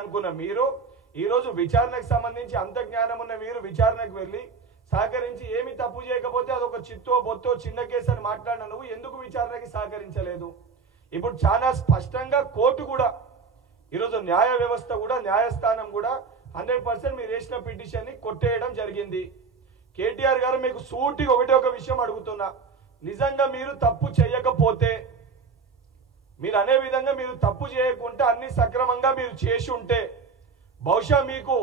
అనుకున్న మీరు ఈ రోజు విచారణకు సంబంధించి అంత జ్ఞానం ఉన్న మీరు విచారణకు వెళ్ళి సహకరించి ఏమి తప్పు చేయకపోతే అదొక చిత్తో బొత్తో చిన్న కేసు అని మాట్లాడిన నువ్వు ఎందుకు విచారణకి సహకరించలేదు? ఇప్పుడు చాలా స్పష్టంగా కోర్టు కూడా ఈరోజు న్యాయ వ్యవస్థ కూడా న్యాయస్థానం కూడా 100% మీరు వేసిన పిటిషన్ ని కొట్టేయడం జరిగింది. కేటీఆర్ గారు మీకు సూటిగా ఒక విషయం అడుగుతున్నా, నిజంగా మీరు తప్పు చేయకపోతే మీరు అనే విధంగా మీరు తప్పు చేయకుండా అన్ని సక్రమంగా మీరు చేసి ఉంటే బహుశా మీకు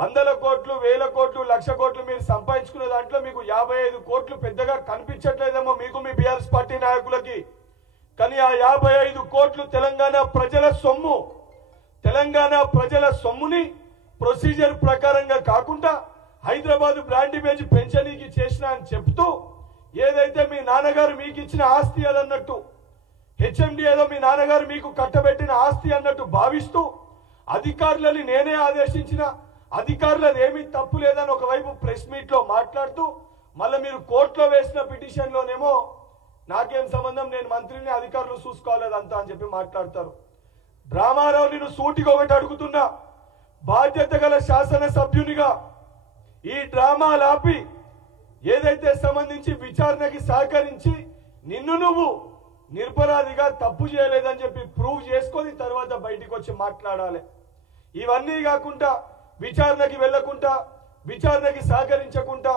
100 కోట్లు 1000 కోట్లు 1,00,000 కోట్లు మీరు సంపాదించుకునే దాంట్లో మీకు 55 కోట్లు పెద్దగా కనిపించట్లేదేమో మీకు మీ బీఆర్ఎస్ పార్టీ నాయకులకి. కానీ ఆ 55 కోట్లు తెలంగాణ ప్రజల సొమ్ము. తెలంగాణ ప్రజల సొమ్ముని ప్రొసీజర్ ప్రకారంగా కాకుండా హైదరాబాద్ బ్రాండ్ ఇమేజ్ పెంచనీకి చేసిన అని చెప్తూ ఏదైతే మీ నాన్నగారు మీకు ఇచ్చిన ఆస్తి అదన్నట్టు హెచ్ఎండి ఏదో మీ నాన్నగారు మీకు కట్టబెట్టిన ఆస్తి అన్నట్టు భావిస్తూ అధికారులని నేనే ఆదేశించిన అధికారులది ఏమీ తప్పు లేదని ఒకవైపు ప్రెస్ మీట్ లో మాట్లాడుతూ మళ్ళీ మీరు కోర్టులో వేసిన పిటిషన్ లోనేమో నాకేం సంబంధం, నేను మంత్రిని, అధికారులు చూసుకోలేదంతా అని చెప్పి మాట్లాడతారు. రామారావు నేను సూటిగా ఒకటి అడుగుతున్నా, బాధ్యత గల శాసన సభ్యునిగా ఈ డ్రామాలు ఆపి ఏదైతే సంబంధించి విచారణకి సహకరించి నిన్ను నువ్వు నిరపరాధిగా తప్పు చేయలేదని చెప్పి ప్రూవ్ చేసుకొని తర్వాత బయటికి వచ్చి మాట్లాడాలి. ఇవన్నీ కాకుండా విచారణకి వెళ్లకుండా విచారణకి సహకరించకుండా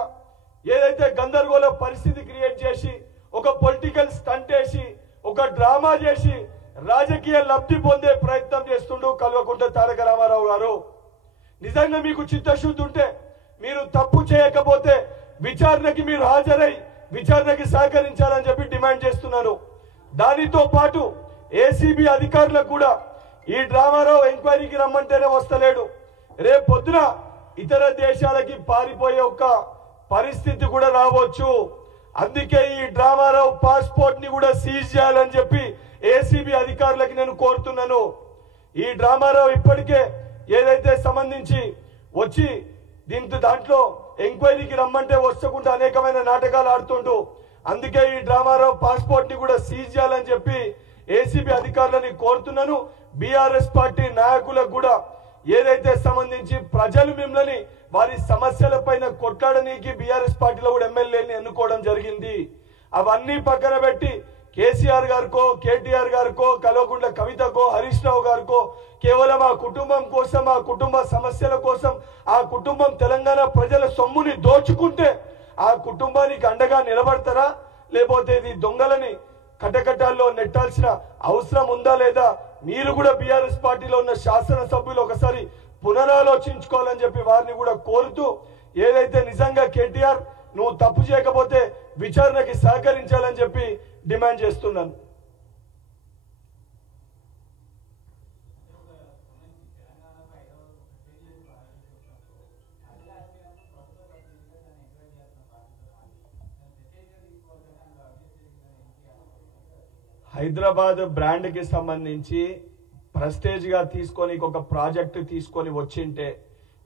ఏదైతే గందరగోళ పరిస్థితి క్రియేట్ చేసి ఒక పొలిటికల్ స్టంట్ వేసి ఒక డ్రామా చేసి రాజకీయ లబ్ధి పొందే ప్రయత్నం చేస్తుండు కల్వకుంట్ల తారక రామారావు గారు. నిజంగా మీకు చిత్తశుద్ధి ఉంటే మీరు తప్పు చేయకపోతే విచారణకి మీరు హాజరై విచారణకి సహకరించాలని చెప్పి డిమాండ్ చేస్తున్నారు. దానితో పాటు ఏసీబీ అధికారులకు కూడా ఈ డ్రామారావు ఎంక్వైరీకి రమ్మంటేనే వస్తలేడు, రేపు పొద్దున ఇతర దేశాలకి పారిపోయే ఒక పరిస్థితి కూడా రావచ్చు. అందుకే ఈ డ్రామారావు పాస్పోర్ట్ ని కూడా సీజ్ చేయాలని చెప్పి ఏసీబీ అధికారులకి నేను కోరుతున్నాను. ఈ డ్రామారావు ఇప్పటికే ఏదైతే సంబంధించి వచ్చి దాంట్లో ఎంక్వైరీకి రమ్మంటే వచ్చకుండా అనేకమైన నాటకాలు ఆడుతుండు. అందుకే ఈ డ్రామారావు పాస్పోర్ట్ ని కూడా సీజ్ చేయాలని చెప్పి ఏసీబీ అధికారులని కోరుతున్నాను. బీఆర్ఎస్ పార్టీ నాయకులకు కూడా ఏదైతే సంబంధించి ప్రజలు మిమ్మల్ని వారి సమస్యల పైన కొట్లాడనీకి బీఆర్ఎస్ పార్టీలో కూడా ఎమ్మెల్యేని ఎన్నుకోవడం జరిగింది. అవన్నీ పక్కన పెట్టి కేసీఆర్ గారికో కేటీఆర్ గారికో కల్వకుంట్ల కవితకో హరీష్ రావు గారికో కేవలం ఆ కుటుంబం కోసం ఆ కుటుంబ సమస్యల కోసం ఆ కుటుంబం తెలంగాణ ప్రజల సొమ్ముని దోచుకుంటే ఆ కుటుంబానికి అండగా నిలబడతారా, లేకపోతే ఇది దొంగలని కటకటాల్లో నెట్టాల్సిన అవసరం ఉందా లేదా? మీరు కూడా బీఆర్ఎస్ పార్టీలో ఉన్న శాసనసభ్యులు ఒకసారి పునరాలోచించుకోవాలని చెప్పి వారిని కూడా కోరుతూ ఏదైతే నిజంగా కేటీఆర్ నువ్వు తప్పు చేయకపోతే విచారణకి సహకరించాలని చెప్పి డిమాండ్ చేస్తున్నాను. హైదరాబాద్ బ్రాండ్ కి సంబంధించి ప్రెస్టేజ్ గా తీసుకొని ఒక ప్రాజెక్ట్ తీసుకొని వచ్చింటే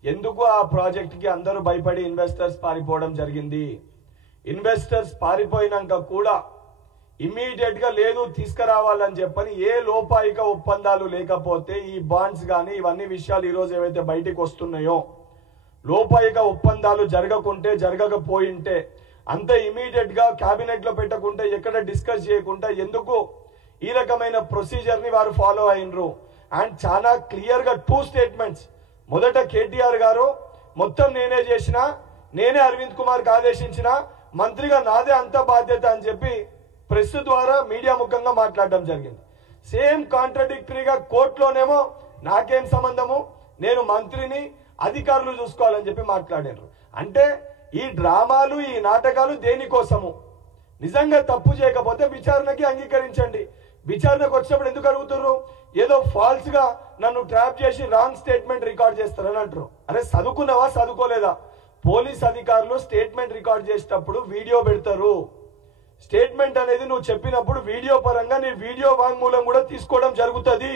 ఎందుకు ఆ ప్రాజెక్ట్ కి అందరూ భయపడి ఇన్వెస్టర్స్ పారిపోవడం జరిగింది? ఇన్వెస్టర్స్ పారిపోయినాక కూడా ఇమ్మీడియట్ గా లేదు తీసుకురావాలని చెప్పని ఏ లోపాయిక ఒప్పందాలు లేకపోతే ఈ బాండ్స్ గానీ ఇవన్నీ విషయాలు ఈ రోజు ఏవైతే బయటికి వస్తున్నాయో లోపాయిక ఒప్పందాలు జరగకపోయింటే అంత ఇమీడియట్ గా కేబినెట్ లో పెట్టకుండా ఎక్కడ డిస్కస్ చేయకుండా ఎందుకు ఈ రకమైన ప్రొసీజర్ ని వారు ఫాలో అయినరు? అండ్ చాలా క్లియర్ గా 2 స్టేట్మెంట్స్. మొదట కేటీఆర్ గారు మొత్తం నేనే చేసిన, నేనే అరవింద్ కుమార్ కి ఆదేశించిన, మంత్రిగా నాదే అంత బాధ్యత అని చెప్పి ప్రెస్ ద్వారా మీడియా ముఖంగా మాట్లాడడం జరిగింది. సేమ్ కాంట్రడిక్టరీగా కోర్టులోనేమో నాకేం సంబంధము, నేను మంత్రిని, అధికారులు చూసుకోవాలని చెప్పి మాట్లాడారు. అంటే ఈ డ్రామాలు ఈ నాటకాలు దేనికోసము? నిజంగా తప్పు చేయకపోతే విచారణకి అంగీకరించండి. విచారణకు వచ్చినప్పుడు ఎందుకు అడుగుతున్నారు? ఏదో ఫాల్స్ గా నన్ను ట్రాప్ చేసి రాంగ్ స్టేట్మెంట్ రికార్డ్ చేస్తారని అంటారు. అరే చదువుకున్నావా చదువుకోలేదా? పోలీస్ అధికారులు స్టేట్మెంట్ రికార్డ్ చేసేటప్పుడు వీడియో పెడతారు. స్టేట్మెంట్ అనేది నువ్వు చెప్పినప్పుడు వీడియో పరంగా నీ వీడియో వాంగ్మూలం కూడా తీసుకోవడం జరుగుతుంది.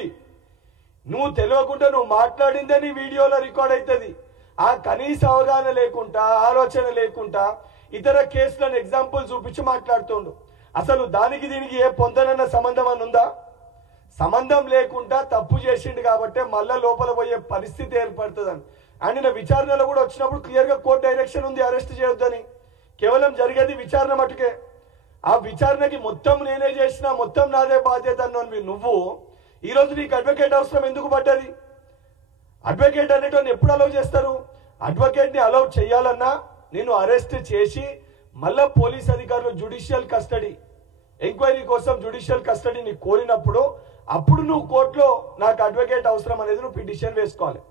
నువ్వు తెలియకుండా నువ్వు మాట్లాడిందే నీ వీడియోలో రికార్డ్ అవుతుంది. ఆ కనీస అవగాహన లేకుండా ఆలోచన లేకుండా ఇతర కేసులను ఎగ్జాంపుల్ చూపించి మాట్లాడుతుండు. అసలు దానికి దీనికి ఏ పొందనన్న సంబంధం అని ఉందా? సంబంధం లేకుండా తప్పు చేసిండు కాబట్టి మళ్ళా లోపల పోయే పరిస్థితి ఏర్పడుతుందని. అండ్ నిన్న విచారణలో కూడా వచ్చినప్పుడు క్లియర్గా కోర్టు డైరెక్షన్ ఉంది అరెస్ట్ చేయొద్దని. కేవలం జరిగేది విచారణ మటుకే. ఆ విచారణకి మొత్తం నేనే చేసిన, మొత్తం నాదే బాధ్యత అన్నోని నువ్వు ఈరోజు నీకు అడ్వకేట్ అవసరం ఎందుకు పడ్డది? అడ్వకేట్ అనేటోని ఎప్పుడు అలౌ చేస్తారు? అడ్వకేట్ని అలౌ చేయాలన్నా నేను అరెస్ట్ చేసి మళ్ళా పోలీస్ అధికారులు జ్యుడిషియల్ కస్టడీ ఎంక్వైరీ కోసం జ్యుడిషియల్ కస్టడీని కోరినప్పుడు అప్పుడు నువ్వు కోర్టులో నాకు అడ్వకేట్ అవసరం అనేది నువ్వు పిటిషన్ వేసుకోవాలి.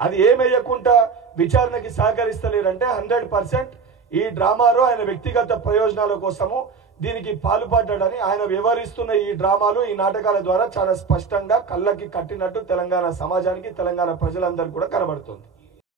అది ఏమయ్యకుండా విచారణకి సహకరిస్తలేరంటే 100% ఈ డ్రామాలో ఆయన వ్యక్తిగత ప్రయోజనాల కోసము దీనికి పాల్పడ్డాడని ఆయన వ్యవహరిస్తున్న ఈ డ్రామాలు, ఈ నాటకాల ద్వారా చాలా స్పష్టంగా కళ్ళకి కట్టినట్టు తెలంగాణ సమాజానికి, తెలంగాణ ప్రజలందరికీ కూడా కనబడుతుంది.